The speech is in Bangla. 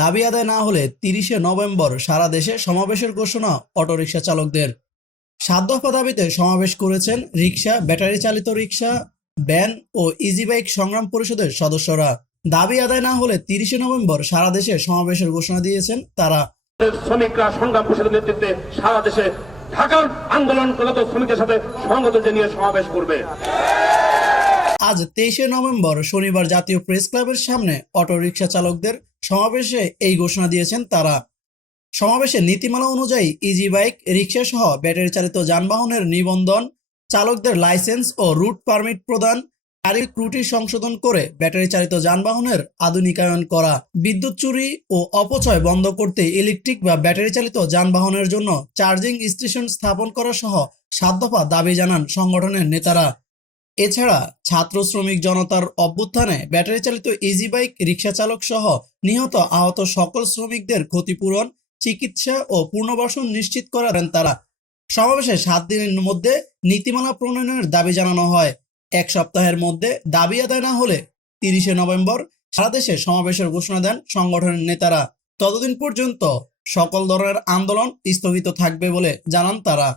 দাবি আদায় না হলে তিরিশে নভেম্বর সারা দেশে সমাবেশের ঘোষণা অটোরিকশা চালকদের। সাত দফা দাবিতে সমাবেশ করেছেন রিক্সা ব্যাটারি চালিত রিক্সা ভ্যান ও ইজি বাইক সংগ্রাম পরিষদের সদস্যরা। দাবি আদায় না হলে তিরিশে নভেম্বর সারা দেশে সমাবেশের ঘোষণা দিয়েছেন তারা। শ্রমিকরা সংগ্রাম পরিষদের নেতৃত্বে সারা দেশে ঢাকার আন্দোলনরত শ্রমিকের সাথে সংগত জানিয়ে সমাবেশ করবে। আজ তেইশে নভেম্বর শনিবার জাতীয় প্রেস ক্লাবের সামনে অটোরিকশা চালকদের সমাবেশে এই ঘোষণা দিয়েছেন তারা। সমাবেশে নীতিমালা অনুযায়ী ইজি বাইক রিক্সা সহ ব্যাটারি চালিত যানবাহনের নিবন্ধন, চালকদের লাইসেন্স ও রুট পারমিট প্রদান, গাড়ির ত্রুটি সংশোধন করে ব্যাটারি চালিত যানবাহনের আধুনিকায়ন করা, বিদ্যুৎ চুরি ও অপচয় বন্ধ করতে ইলেকট্রিক বা ব্যাটারি চালিত যানবাহনের জন্য চার্জিং স্টেশন স্থাপন করা সহ সাত দফা দাবি জানান সংগঠনের নেতারা। এছাড়া ছাত্র শ্রমিক জনতার অভ্যুত্থানে ব্যাটারি চালিত ইজি বাইক রিক্সা চালক সহ নিহত আহত সকল শ্রমিকদের ক্ষতিপূরণ, চিকিৎসা ও পুনর্বাসন নিশ্চিত করেন তারা। সমাবেশে সাত দিনের মধ্যে নীতিমালা প্রণয়নের দাবি জানানো হয়। এক সপ্তাহের মধ্যে দাবি আদায় না হলে তিরিশে নভেম্বর সারা দেশে সমাবেশের ঘোষণা দেন সংগঠনের নেতারা। ততদিন পর্যন্ত সকল ধরনের আন্দোলন স্থগিত থাকবে বলে জানান তারা।